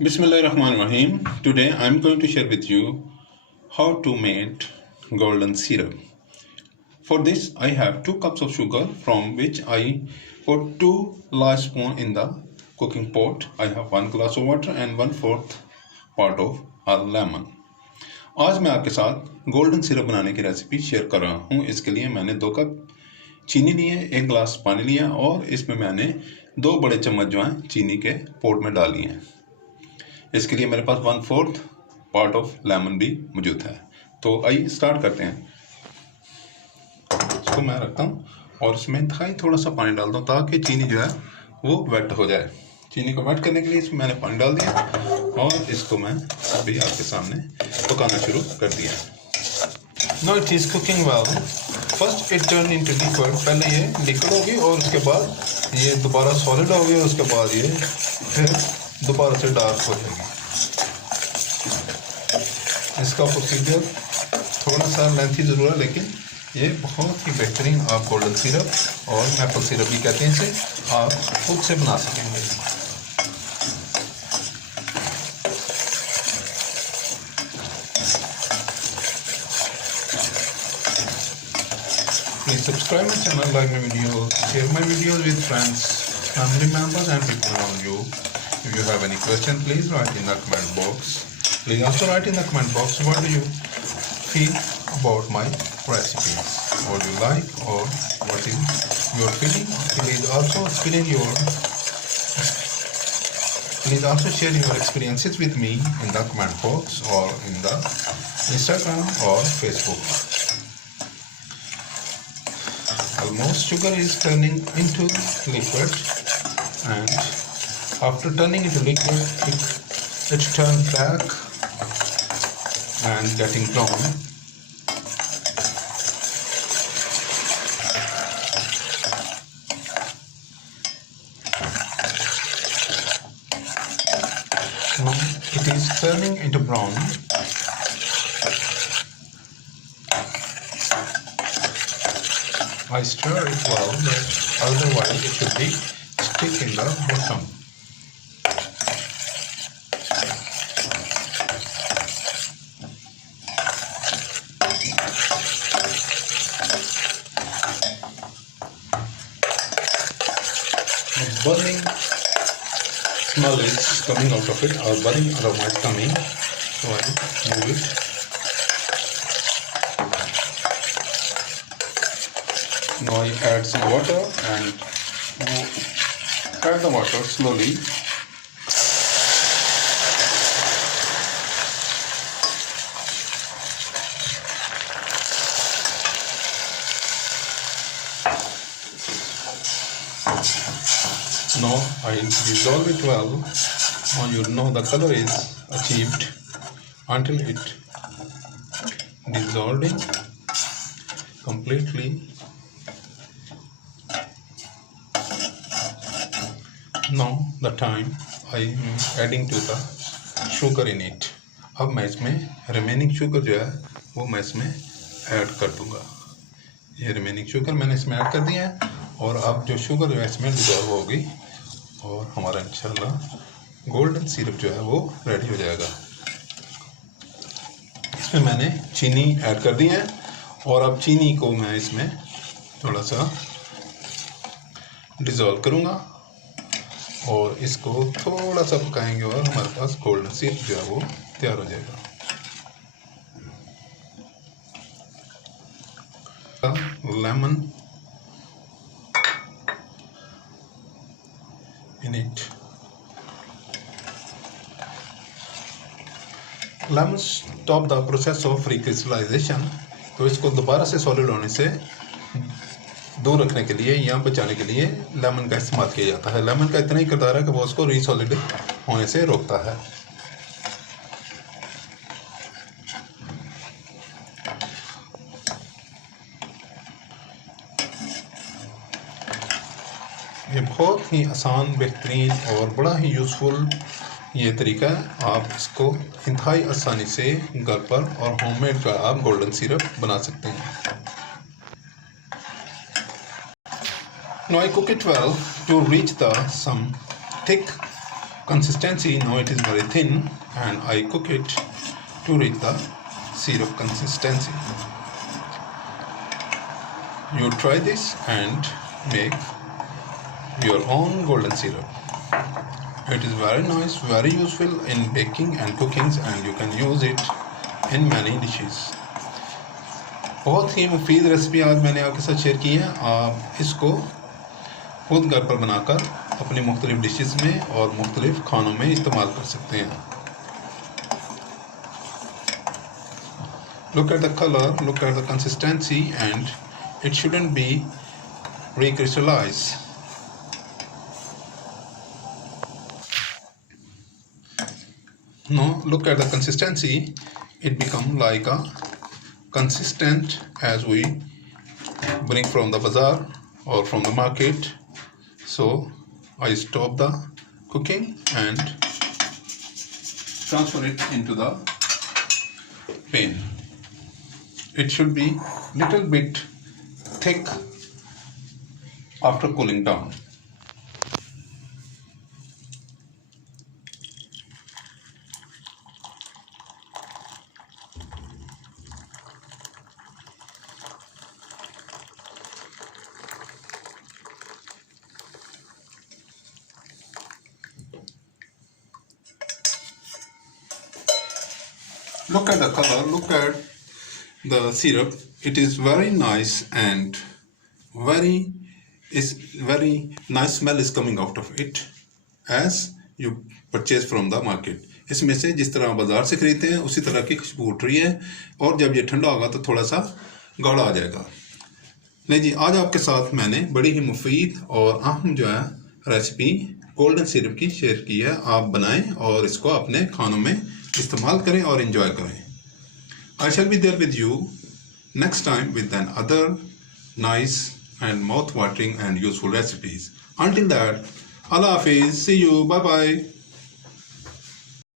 Bismillahirrahmanirrahim. Today I am going to share with you how to make golden syrup. For this I have 2 cups of sugar from which I put 2 large spoons in the cooking pot. I have 1 glass of water and 1/4 part of a lemon. आज मैं आपके साथ golden syrup बनाने की recipe share कर रहा हूँ। इसके लिए मैंने 2 कप चीनी ली है, 1 गिलास पानी लिया और इसमें मैंने 2 बड़े चम्मच जो हैं चीनी के पोट में डाली हैं। इसके लिए मेरे पास 1/4 पार्ट ऑफ लेमन भी मौजूद है। तो आइए स्टार्ट करते हैं। इसको मैं रखता हूँ और इसमें थोड़ा सा पानी डालता हूँ ताकि चीनी जो है वो वेट हो जाए। चीनी को वेट करने के लिए इसमें मैंने पानी डाल दिया और इसको मैं अभी आपके सामने पकाना शुरू कर दिया। Now it is cooking well. First it turn into liquid. पहले ये लिक्विड होगी और उसके बाद ये दोबारा सॉलिड होगी और उसके बाद ये फिर दोबारा से डार्क हो जाएगी। इसका प्रोसीजर थोड़ा सा लेंथी ज़रूर है, लेकिन ये बहुत ही बेहतरीन आप गोल्डन सिरप और मैपल सिरप भी कहते हैं इसे, आप खुद से बना सकेंगे। Please subscribe my channel, like my video, share my videos with friends, family members and people around you. If you have any question, please write in the comment box. Please also write in the comment box what do you feel about my recipes. What do you like or what is your feeling. Please also share your experiences with me in the comment box or in the Instagram or Facebook. Almost sugar is turning into liquid, and after turning into liquid it turns back and getting brown. It is turning into brown. I stir it well, but otherwise it should be stick in the bottom. Burning smell is coming out of it, or burning aroma is coming, so I move it. Now I add some water and add the water slowly. Now I dissolve it well. Now you know the color is achieved until it dissolving completely. Now the time I am adding to the sugar in it. अब मैं इसमें remaining sugar जो है वो मैं इसमें ऐड कर दूंगा। ये रिमेनिंग शुगर मैंने इसमें ऐड कर दिया है और अब जो शुगर जो है इसमें डिजॉल्व होगी और हमारा इंशाल्लाह गोल्डन सिरप जो है वो रेडी हो जाएगा। इसमें मैंने चीनी ऐड कर दी है और अब चीनी को मैं इसमें थोड़ा सा डिज़ोल्व करूँगा और इसको थोड़ा सा पकाएंगे और हमारे पास गोल्डन सिरप जो है वो तैयार हो जाएगा। Lemon in it. Lemon stop the process of recrystallization. तो इसको दोबारा से सॉलिड होने से दूर रखने के लिए या बचाने के लिए लेमन का इस्तेमाल किया जाता है। लेमन का इतना ही किरदार है कि वो उसको रीसॉलिड होने से रोकता है। ये बहुत ही आसान, बेहतरीन और बड़ा ही यूज़फुल ये तरीका है। आप इसको इंतहाई आसानी से घर पर और होममेड का आप गोल्डन सिरप बना सकते हैं। Now I cook it well to reach the some thick consistency. Now it is very thin and I cook it to reach the syrup consistency. You try this and make your own golden syrup. It is very nice, very useful in baking and cooking, and you can use it in many dishes. बहुत ही मुफीद रेसिपी आज मैंने आपके साथ शेयर की है. आप इसको खुद घर पर बनाकर अपनी मुख्तलिफ डिशेस में और मुख्तलिफ खानों में इस्तेमाल कर सकते हैं. Look at the color, look at the consistency, and it shouldn't be recrystallized. Now look at the consistency. It become like a consistent as we bring from the bazaar or from the market. So I stop the cooking and transfer it into the pan. It should be little bit thick after cooling down. Look at the color, look at the syrup. It is very nice and very nice smell is coming out of it as you purchase from the market. इसमें से जिस तरह बाजार से खरीदते हैं उसी तरह की खुशबू उठ रही है और जब ये ठंडा होगा तो थोड़ा सा गाढ़ा आ जाएगा. नहीं जी, आज आपके साथ मैंने बड़ी ही मुफीद और अहम जो है रेसिपी गोल्डन सिरप की शेयर की है. आप बनाएं और इसको अपने खानों में इस्तेमाल करें और एंजॉय करें. I shall be there with you next time with another nice and mouth-watering and useful recipes. Until that, Allah Hafiz, see you, bye bye.